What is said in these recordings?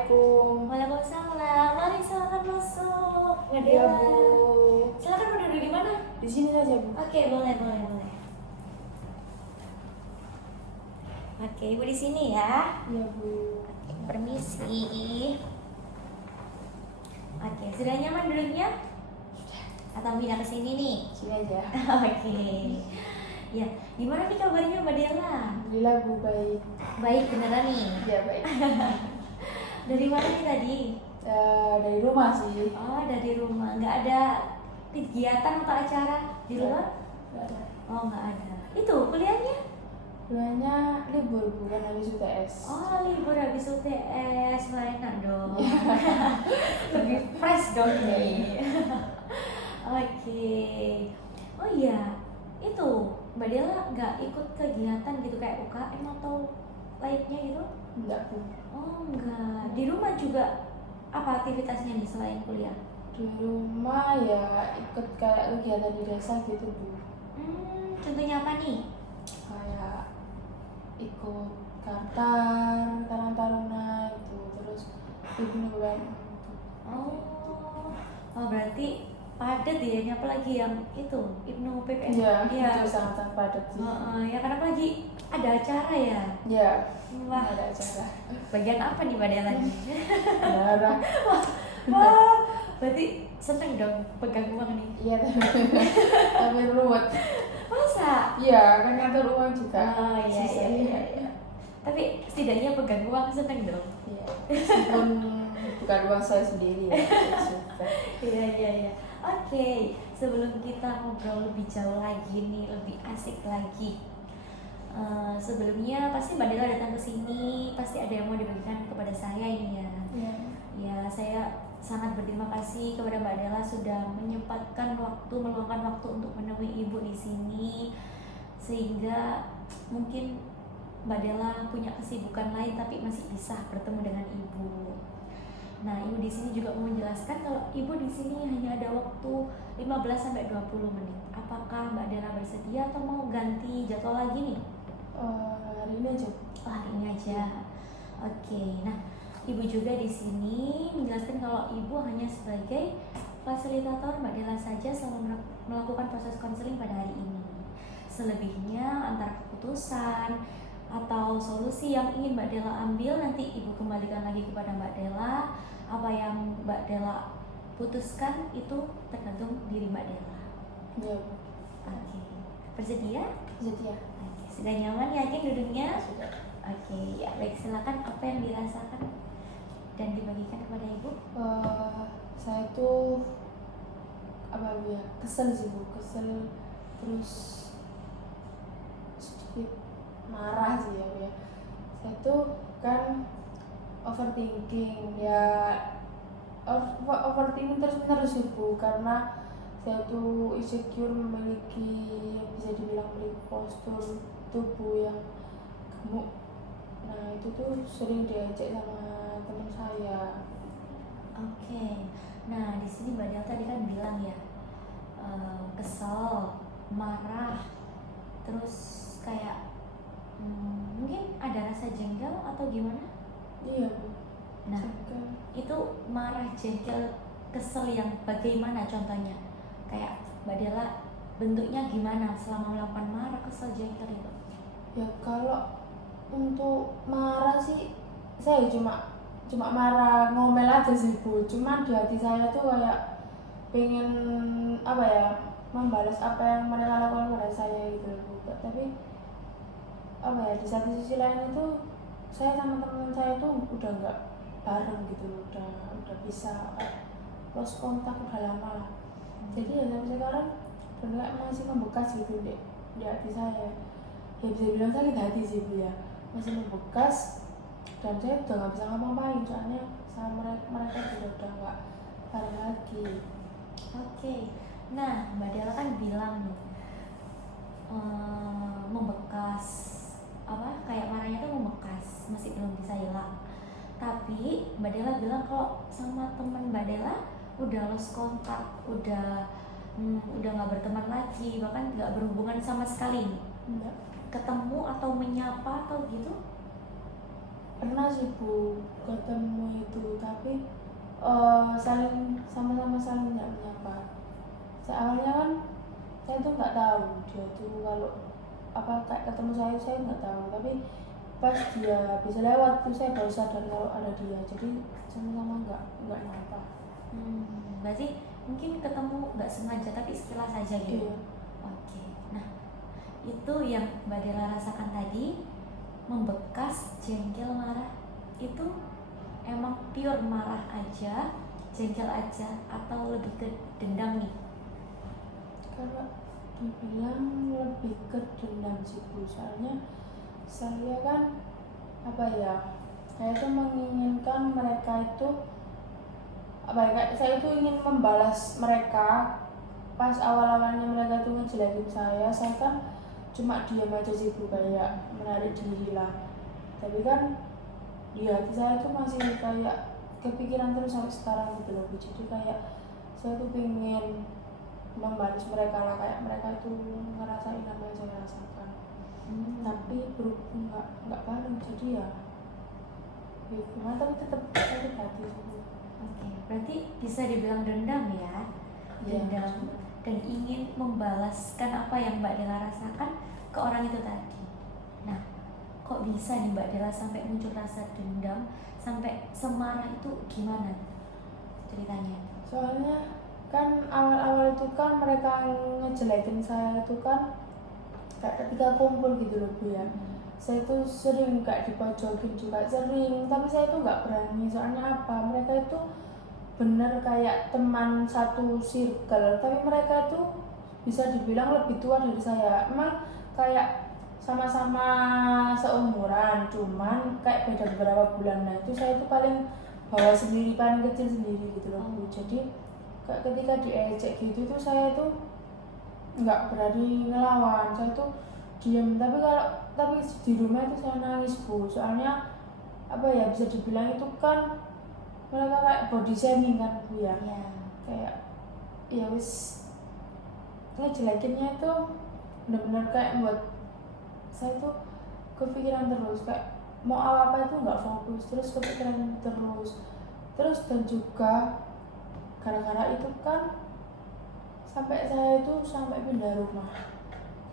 Assalamualaikum. Waalaikumsalam. Mari silakan masuk. Mbak Ya Dela. Bu, Silakan mau duduk di mana? di sini saja Bu. Oke, boleh. Oke, Ibu di sini ya. Ya Bu. Oke, permisi. Oke, sudah nyaman duduknya? Atau pindah ke sini nih? Sini aja. Oke. Ya, gimana nih kabarnya Mbak Dela? Alhamdulillah Bu, baik. Baik beneran nih. Ya baik. Dari mana nih tadi? Dari rumah sih. Oh, dari rumah. Nggak ada kegiatan atau acara di luar? Nggak ada. Oh, nggak ada. Itu kuliahnya? Kuliahnya libur Bu, kan habis UTS. Oh, libur habis UTS. Wah, enak dong. Lebih fresh dong nih. Oke. Oh iya, itu Mbak Dela nggak ikut kegiatan gitu kayak UKM atau lainnya gitu? Enggak Bu. Oh, enggak. Di rumah juga apa aktivitasnya nih selain kuliah? Di rumah ya ikut kayak kegiatan di desa gitu Bu. Contohnya apa nih? Kayak ikut Kartan, Karang Taruna itu, terus Ibnu BUMN. Oh, berarti padat ya, apalagi yang itu Ibnu PPN. Iya, itu sangat padat sih. Ya karena lagi ada acara ya. Ya, Wah, ada acara. bagian apa nih Mbak Dela nih? Ada. Wah, berarti seneng dong pegang uang nih. Iya, tapi ruwet. Masa? Iya, kan ngatur uang juga. Oh iya. Susah. Tapi setidaknya pegang uang seneng dong. Iya, meskipun bukan uang saya sendiri ya. Susah. Iya. Oke, sebelum kita ngobrol lebih jauh lagi nih, lebih asik lagi. Sebelumnya pasti Mbak Dela datang ke sini, pasti ada yang mau dibagikan kepada saya ini ya. Iya. Ya, saya sangat berterima kasih kepada Mbak Dela sudah menyempatkan waktu, meluangkan waktu untuk menemui Ibu di sini, sehingga mungkin Mbak Dela punya kesibukan lain tapi masih bisa bertemu dengan Ibu. Nah, Ibu di sini juga mau menjelaskan kalau Ibu di sini hanya ada waktu 15-20 menit. Apakah Mbak Dela bersedia atau mau ganti jadwal lagi nih? Hari ini aja. Oh, hari ini aja. Oke. Nah, Ibu juga di sini menjelaskan kalau Ibu hanya sebagai fasilitator Mbak Dela saja selama melakukan proses konseling pada hari ini. Selebihnya antara keputusan atau solusi yang ingin Mbak Dela ambil nanti Ibu kembalikan lagi kepada Mbak Dela. Apa yang Mbak Dela putuskan itu tergantung diri Mbak Dela. Iya. Oke. Bersedia? Setia. Oke. Sudah nyaman yakin duduknya? Sudah. Oke, ya baik, silakan apa yang dirasakan dan dibagikan kepada Ibu. Saya tuh apa ya, kesel sih Bu, kesel, terus sedikit marah sih ya Bu ya. Saya tuh kan overthinking ya, overthinking terus sih Bu, karena saya tuh insecure memiliki yang bisa dibilang memiliki postur tubuh yang gemuk. Nah itu tuh sering diajak sama teman saya. Oke, nah di sini Mbak Del tadi kan bilang ya kesel, marah, terus kayak mungkin ada rasa jengkel atau gimana? Iya Bu. Nah, Jengkel. itu marah, jengkel, kesel yang bagaimana contohnya? Kayak Mbak Dela bentuknya gimana selama melakukan marah, kesel, jengkel itu? Ya kalau untuk marah sih saya cuma marah ngomel aja sih Bu, cuma di hati saya tuh kayak pengen apa ya, membalas apa yang mereka lakukan pada saya gitu Bu. Tapi apa ya, di satu sisi lain itu saya sama teman saya tuh udah nggak bareng gitu loh, udah bisa lost kontak udah lama lah. Jadi ya sampai sekarang benar masih membekas gitu di hati saya. Ya bisa bilang sakit hati sih Bu ya, masih membekas, dan saya udah nggak bisa ngapa-ngapain soalnya sama mereka juga udah nggak bareng lagi. Oke, nah Mbak Dela kan bilang nih membekas, apa kayak marahnya tuh membekas, masih belum bisa hilang. Tapi Mbak Dela bilang kalau sama teman Mbak Dela udah lost kontak, udah nggak berteman lagi, bahkan nggak berhubungan sama sekali. Enggak. Ketemu atau menyapa atau gitu? pernah sih Bu ketemu itu, tapi saling sama-sama saling nggak menyapa. Awalnya kan saya tuh nggak tahu dia tuh kalau apa kayak ketemu saya nggak tahu, tapi pas dia bisa lewat tuh saya baru sadar kalau ada dia, jadi sama-sama nggak nyapa. Berarti mungkin ketemu nggak sengaja tapi sekilas saja gitu. Iya. Oke. Nah, itu yang Mbak Dela rasakan tadi, membekas, jengkel, marah, itu emang pure marah aja, jengkel aja, atau lebih ke dendam nih? Kalau dibilang lebih ke dendam sih Bu, soalnya saya kan apa ya, saya tuh menginginkan mereka itu apa ya, kayak saya itu ingin membalas mereka. Pas awal-awalnya mereka tuh ngejelekin saya kan cuma diam aja sih Bu, kayak menarik diri lah. Tapi kan di hati saya tuh masih kayak kepikiran terus sampai sekarang gitu loh Bu. Jadi kayak saya tuh pengen membalas mereka lah, kayak mereka itu ngerasain apa yang saya rasakan. Tapi berhubung nggak bareng, jadi ya gimana, tapi tetap sakit hati sih. Oke, berarti bisa dibilang dendam ya? Iya. Dendam dan ingin membalaskan apa yang Mbak Dela rasakan ke orang itu tadi. Nah, kok bisa nih Mbak Dela sampai muncul rasa dendam, sampai semarah itu gimana ceritanya? Soalnya kan awal-awal itu kan mereka ngejelekin saya itu kan kayak ketika kumpul gitu loh Bu ya. Saya itu sering kayak dipojokin juga, sering, tapi saya itu nggak berani. Soalnya apa, mereka itu bener kayak teman satu circle, tapi mereka itu bisa dibilang lebih tua dari saya. Emang kayak sama-sama seumuran, cuman kayak beda beberapa bulan. Nah itu saya itu paling bawah sendiri, paling kecil sendiri gitu loh Bu. Jadi kayak ketika diejek gitu tuh saya itu nggak berani ngelawan, saya tuh diem. Tapi di rumah itu saya nangis Bu, soalnya apa ya, bisa dibilang itu kan mereka kayak body shaming kan Bu ya. Iya. Kayak ya wis ngejelekinnya itu benar-benar kayak buat saya tuh kepikiran terus, kayak mau apa itu nggak fokus, terus kepikiran terus dan juga gara-gara itu kan sampai saya itu sampai pindah rumah.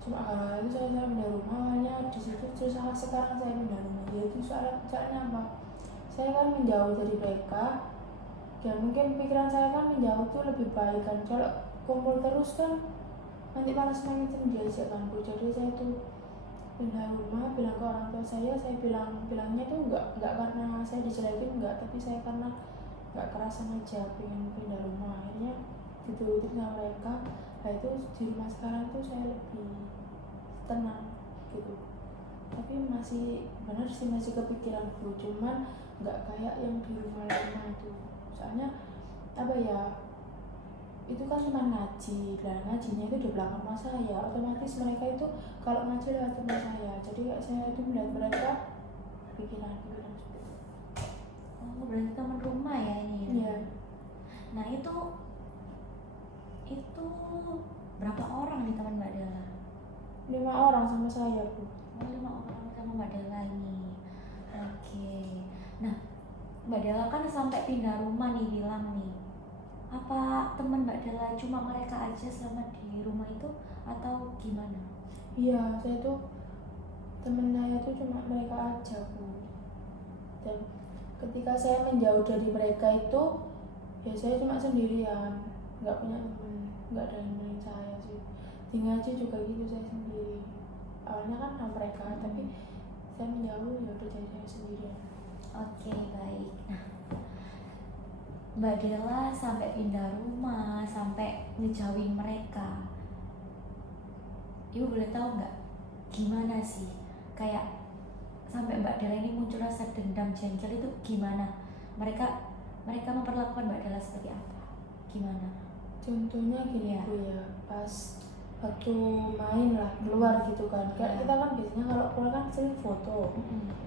Cuma gara-gara itu saya pindah rumah, hanya di situ. Terus sekarang saya pindah rumah, yaitu soalnya apa, saya kan menjauh dari mereka ya, mungkin pikiran saya kan menjauh tuh lebih baik kan. Kalau kumpul terus kan nanti malah semakin diajak kan Bu. Jadi saya tuh pindah rumah, bilang ke orang tua saya bilangnya tuh nggak karena saya dijelekin, nggak, tapi saya karena nggak kerasan aja pengen pindah rumah. Akhirnya diturutin sama mereka. Nah itu di rumah sekarang tuh saya lebih tenang gitu, tapi masih benar sih, masih kepikiran Bu, cuman nggak kayak yang di rumah lama itu. Soalnya apa ya, itu kan cuma ngaji, dan ngajinya itu di belakang rumah saya, otomatis mereka itu kalau ngaji lewat rumah saya, jadi saya itu melihat mereka pikiran seperti itu. Oh, berarti teman rumah ya ini ya? Iya. Nah itu berapa orang nih teman Mbak Dela? 5 orang sama saya Bu. Oh, 5 orang sama Mbak Dela ini. Oke. Nah, Mbak Dela kan sampai pindah rumah nih, bilang nih, apa teman Mbak Dela cuma mereka aja selama di rumah itu atau gimana? Iya, saya tuh temen saya tuh cuma mereka aja Bu. Dan ketika saya menjauh dari mereka itu ya saya cuma sendirian, nggak punya temen, nggak ada yang nemenin saya sih. Di ngaji juga gitu, saya sendiri. Awalnya kan sama mereka, tapi saya menjauh ya udah jadi saya sendirian. Oke, baik. Nah, Mbak Dela sampai pindah rumah, sampai ngejauhin mereka. Ibu boleh tahu nggak gimana sih kayak sampai Mbak Dela ini muncul rasa dendam, jengkel itu gimana? Mereka memperlakukan Mbak Dela seperti apa? Gimana? Contohnya gini Iya. Bu ya, pas waktu main lah keluar gitu kan, kayak kita kan biasanya kalau keluar kan sering foto.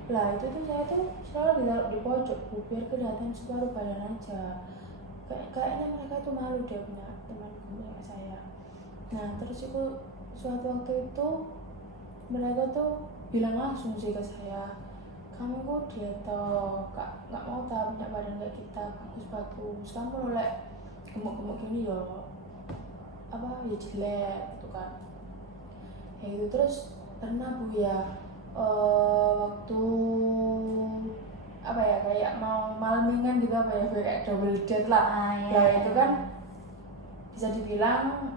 Lah itu tuh saya tuh selalu ditaruh di pojok Bu, biar kelihatan separuh badan aja. Kayaknya mereka tuh malu dia punya teman kayak saya. Nah terus itu suatu waktu itu mereka tuh bilang langsung sih ke saya, kamu kok diet kak nggak mau tak punya badan kayak kita bagus kamu oleh gemuk-gemuk gini ya apa ya jelek gitu kan ya itu. Terus pernah Bu ya waktu apa ya kayak mau malmingan gitu apa ya kayak double date lah itu kan bisa dibilang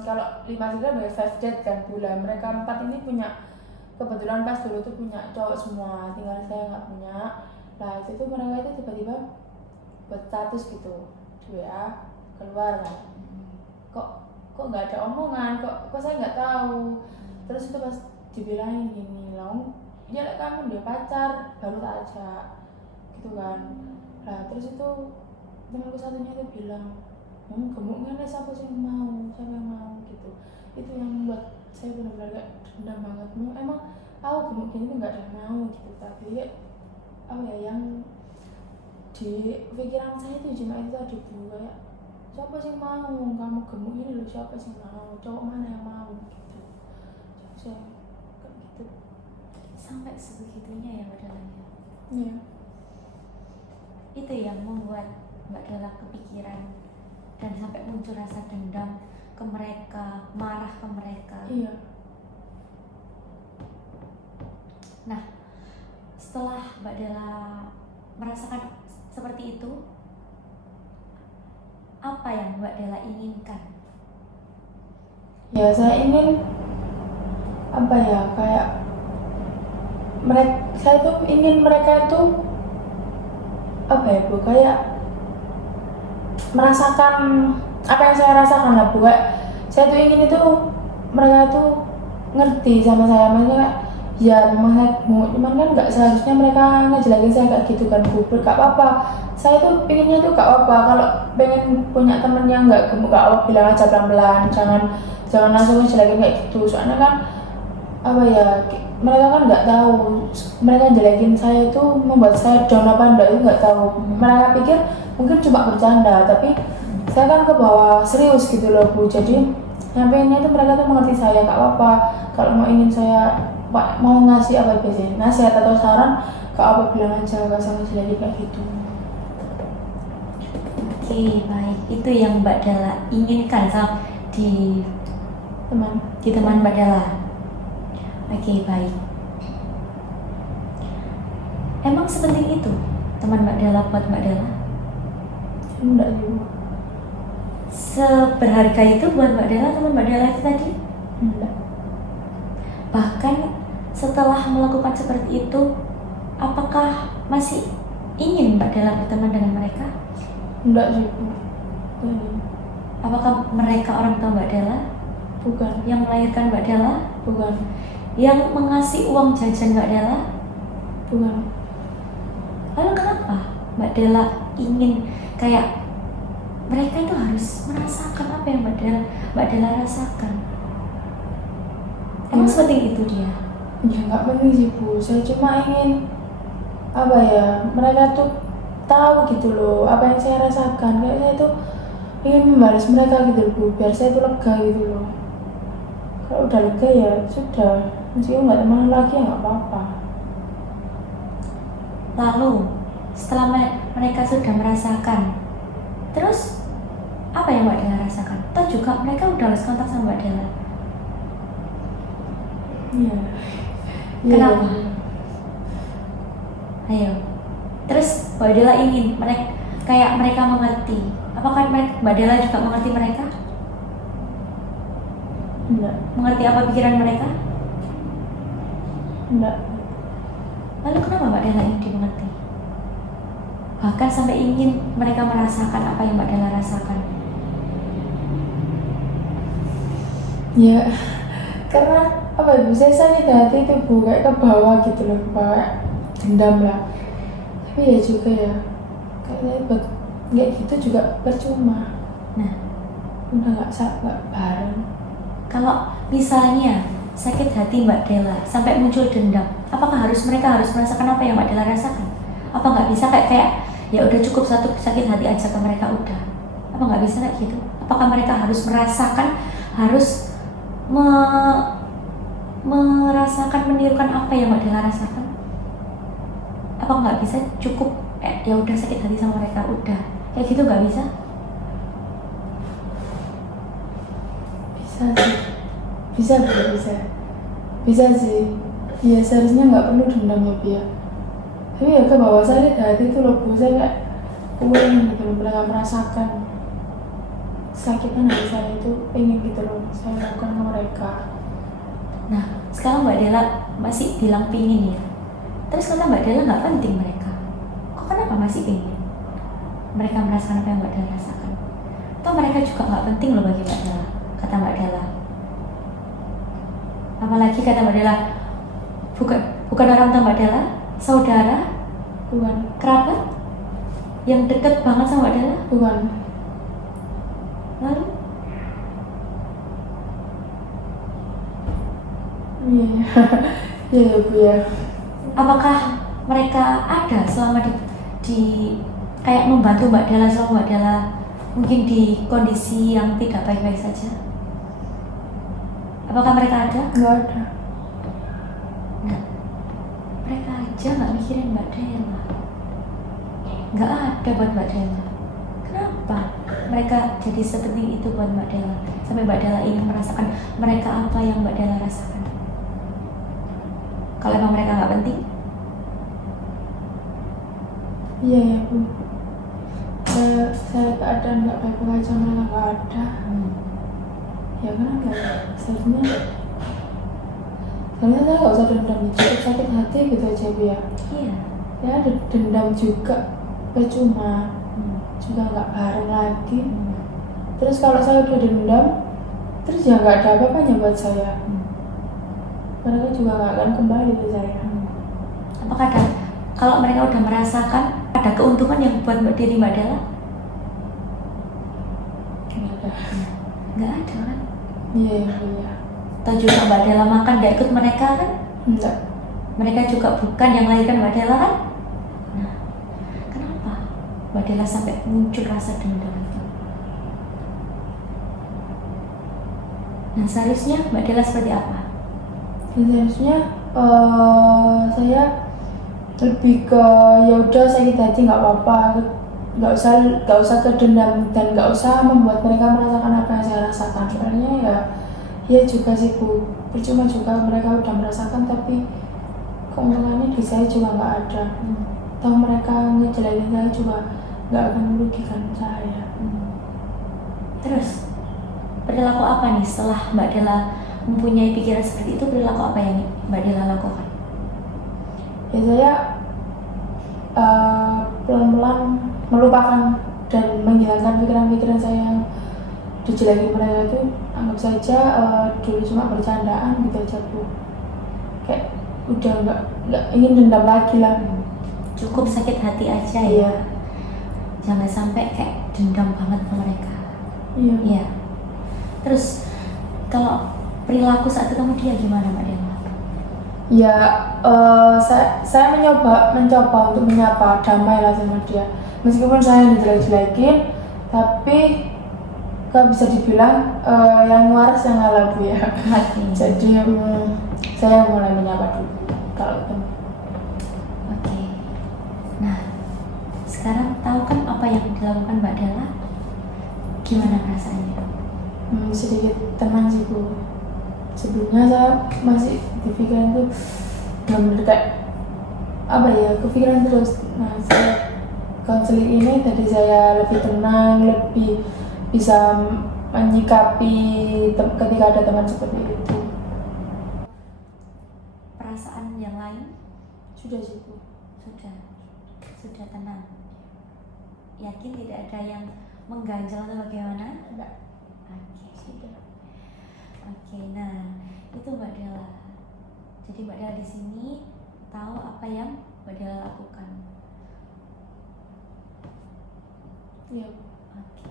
kalau 5 kan sebenarnya 5 date kan bulan mereka 4 ini punya kebetulan pas dulu tuh punya cowok semua, tinggal saya nggak punya. Nah itu tuh mereka itu tiba-tiba buat status gitu di WA keluar kan, kok nggak ada omongan, kok saya nggak tahu. Terus itu pas dibilangin gini long ya kamu dia pacar baru tak ajak gitu kan. Nah terus itu temanku satunya tuh bilang gemuknya lah siapa yang mau gitu. Itu yang membuat saya benar-benar gak dendam banget. Emang aku gemuk gini tuh gak ada yang mau gitu, tapi ya apa ya yang di pikiran saya itu cuma itu tadi Bu, kayak siapa sih mau kamu gemuk ini loh, siapa sih mau, cowok mana yang mau gitu. Saya kayak gitu. Sampai sebegitunya ya Mbak Dela ya. Iya. Itu yang membuat Mbak Dela kepikiran dan sampai muncul rasa dendam ke mereka, marah ke mereka. Iya. Nah, setelah Mbak Dela merasakan seperti itu, apa yang Mbak Dela inginkan? Ya saya ingin apa ya kayak saya tuh ingin mereka itu apa ya Bu, kayak merasakan apa yang saya rasakan lah Bu. Saya tuh ingin itu mereka tuh ngerti sama saya, maksudnya ya memang saya gemuk, cuman kan nggak seharusnya mereka ngejelekin saya kayak gitu kan Bu. Gak apa-apa, saya tuh pinginnya tuh gak apa-apa kalau pengen punya temen yang nggak gemuk gak apa, bilang aja pelan-pelan, jangan langsung ngejelekin kayak gitu. Soalnya kan apa ya mereka kan nggak tahu mereka jelekin saya itu membuat saya down apa enggak, itu nggak tahu. Mereka pikir mungkin cuma bercanda, tapi saya kan ke bawah serius gitu loh Bu. Jadi yang pengennya itu mereka tuh mengerti saya, gak apa-apa kalau mau ingin saya mau ngasih apa biasanya nasihat atau saran gak apa bilang aja, gak usah ngejelekin kayak gitu. Oke, baik, itu yang Mbak Dela inginkan di teman Mbak Dela. Oke, baik. Emang sepenting itu teman Mbak Dela buat Mbak Dela? Enggak sih. Seberharga itu buat Mbak Dela teman Mbak Dela itu tadi? Enggak. Bahkan setelah melakukan seperti itu, apakah masih ingin Mbak Dela berteman dengan mereka? Enggak sih Bu. Apakah mereka orang tua Mbak Dela? Bukan. Yang melahirkan Mbak Dela? Bukan. Yang mengasih uang jajan Mbak Dela? Bukan. Lalu kenapa Mbak Dela ingin kayak mereka itu harus merasakan apa yang Mbak Dela rasakan? Emang seperti itu dia? Ya nggak penting sih Bu, saya cuma ingin apa ya mereka tuh tahu gitu loh apa yang saya rasakan. Kayak saya tuh ingin membalas mereka gitu loh Bu, biar saya tuh lega gitu loh. Kalau udah lega ya sudah, meskipun nggak teman lagi ya nggak apa-apa. Lalu setelah mereka sudah merasakan, terus apa yang Mbak Dela rasakan? Atau juga mereka udah harus kontak sama Mbak Dela? Iya. Kenapa? Ya. Ayo. Terus Mbak Dela ingin mereka mengerti. Apakah Mbak Dela juga mengerti mereka? Enggak. Mengerti apa pikiran mereka? Enggak. Lalu kenapa Mbak Dela ingin dimengerti? Bahkan sampai ingin mereka merasakan apa yang Mbak Dela rasakan. Ya, karena apa ya Bu, saya sakit hati itu Bu, kayak ke bawah gitu loh, kayak dendam lah. Tapi ya juga ya, kayaknya buat kayak gitu juga percuma. Nah, udah nggak bareng. Kalau misalnya sakit hati Mbak Dela sampai muncul dendam, apakah mereka harus merasakan apa yang Mbak Dela rasakan? Apa nggak bisa kayak ya udah cukup satu sakit hati aja ke mereka udah? Apa nggak bisa kayak gitu? Apakah mereka harus merasakan, harus merasakan, menirukan apa yang Mbak Dela rasakan? Apa nggak bisa cukup ya udah sakit hati sama mereka udah kayak gitu, nggak bisa? Bisa sih, bisa Bu, bisa sih. Iya seharusnya nggak perlu dendam ya Bu ya. Tapi ya ke bawah saya di hati itu loh Bu, saya kayak pengen gitu loh, mereka merasakan sakitan hati saya itu, pengen gitu loh saya lakukan ke mereka. Nah sekarang Mbak Della masih bilang pingin ya, terus kata Mbak Della nggak penting mereka, kok kenapa masih pingin mereka merasakan apa yang Mbak Della rasakan? Toh mereka juga nggak penting loh bagi Mbak Della, kata Mbak Della. Apalagi kata Mbak Della, bukan orang tua Mbak Della, saudara, Bukan, kerabat yang deket banget sama Mbak Della. bukan. Lalu Iya ya. Iya ya Bu ya. apakah mereka ada selama di kayak membantu Mbak Della selama Mbak Della mungkin di kondisi yang tidak baik-baik saja? Apakah mereka ada? Nggak ada. Enggak. Mereka aja nggak mikirin Mbak Della. Nggak ada buat Mbak Della. Kenapa mereka jadi sepenting itu buat Mbak Della sampai Mbak Della ingin merasakan mereka apa yang Mbak Della rasakan? Kalau emang mereka nggak penting, Iya ya Bu, saya keadaan nggak baik-baik aja mereka nggak ada. Ya kenapa ya? Seharusnya saya nggak usah dendam, cukup sakit hati gitu aja Bu ya. iya. Ya ada dendam juga percuma, juga nggak bareng lagi. Terus kalau saya udah dendam, terus ya nggak ada apa-apanya buat saya. Mereka juga nggak akan kembali ke saya. Apakah ada, kalau mereka udah merasakan ada keuntungan yang buat diri Mbak Della? Nggak ada. Nggak ada kan? Iya ya Bu ya. Atau juga Mbak Della makan nggak ikut mereka kan? Enggak. Mereka juga bukan yang melahirkan Mbak Della kan? Nah, kenapa Mbak Della sampai muncul rasa dendam itu? Nah, seharusnya Mbak Della seperti apa? Seharusnya saya lebih ke ya udah sakit hati nggak apa-apa, nggak usah kedendam dan nggak usah membuat mereka merasakan apa yang saya rasakan. Soalnya ya juga sih Bu, percuma juga mereka udah merasakan tapi keuntungannya di saya juga nggak ada. Tahu mereka ngejelekin saya juga nggak akan merugikan saya. Terus perilaku apa nih setelah Mbak Della mempunyai pikiran seperti itu? Perilaku apa yang Mbak Della lakukan? Ya saya pelan-pelan melupakan dan menghilangkan pikiran-pikiran saya yang dijelekin mereka itu. Anggap saja dulu cuma bercandaan gitu aja Bu, kayak udah nggak ingin dendam lagi lah. Cukup sakit hati aja ya. Iya. Jangan sampai kayak dendam banget ke mereka. Iya. Iya. Terus kalau perilaku saat ketemu dia gimana Mbak Della? Ya saya mencoba untuk menyapa, damai lah sama dia, meskipun saya dijelek-jelekin, tapi gak bisa dibilang yang waras yang ngalah Bu ya. Jadi saya mulai menyapa dulu kalau ketemu. Oke. Nah, sekarang tahu kan apa yang dilakukan Mbak Della? Gimana perasaannya? Sedikit tenang sih Bu. Sebelumnya saya masih dipikiran tuh benar-benar kayak apa ya, kepikiran terus. Nah saya konseling ini tadi saya lebih tenang, lebih bisa menyikapi ketika ada teman seperti itu. Perasaan yang lain Sudah sih Bu. sudah tenang. Yakin tidak ada yang mengganjal atau bagaimana? Enggak. Oke. Sudah. Oke, nah itu Mbak Della. Jadi Mbak Della di sini tahu apa yang Mbak Della lakukan. Iya. Oke,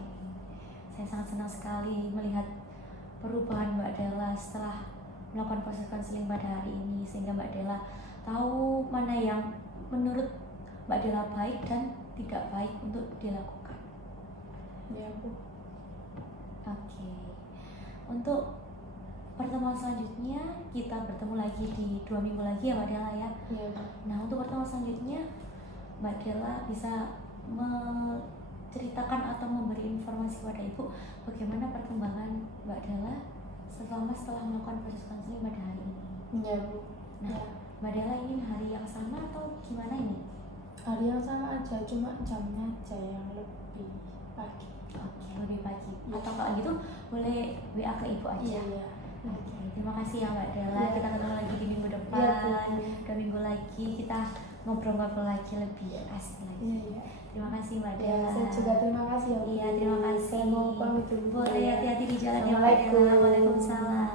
saya sangat senang sekali melihat perubahan Mbak Della setelah melakukan proses konseling pada hari ini, sehingga Mbak Della tahu mana yang menurut Mbak Della baik dan tidak baik untuk dilakukan. Iya Bu. Oke. Untuk pertemuan selanjutnya kita bertemu lagi di 2 minggu lagi ya Mbak Della ya. Iya. Nah untuk pertemuan selanjutnya Mbak Della bisa menceritakan atau memberi informasi pada Ibu bagaimana perkembangan Mbak Della setelah melakukan proses konseling pada hari ini. Iya Bu. Nah Ya. Mbak Della ingin hari yang sama atau gimana ini? Hari yang sama aja, cuma jamnya aja yang lebih pagi. Oke, lebih pagi. Atau kalau gitu boleh WA ke Ibu aja. Iya. Oke, terima kasih ya Mbak Della. Iya. Kita ketemu lagi di minggu depan. Iya, Bu. 2 minggu lagi kita ngobrol-ngobrol lagi lebih asik lagi. Iya. Terima kasih Mbak Ya, Della. saya juga terima kasih ya Bu. Iya, terima kasih. Saya mau pamit dulu. Boleh hati-hati di jalan ya Mbak Assalamualaikum. Della. Waalaikumsalam.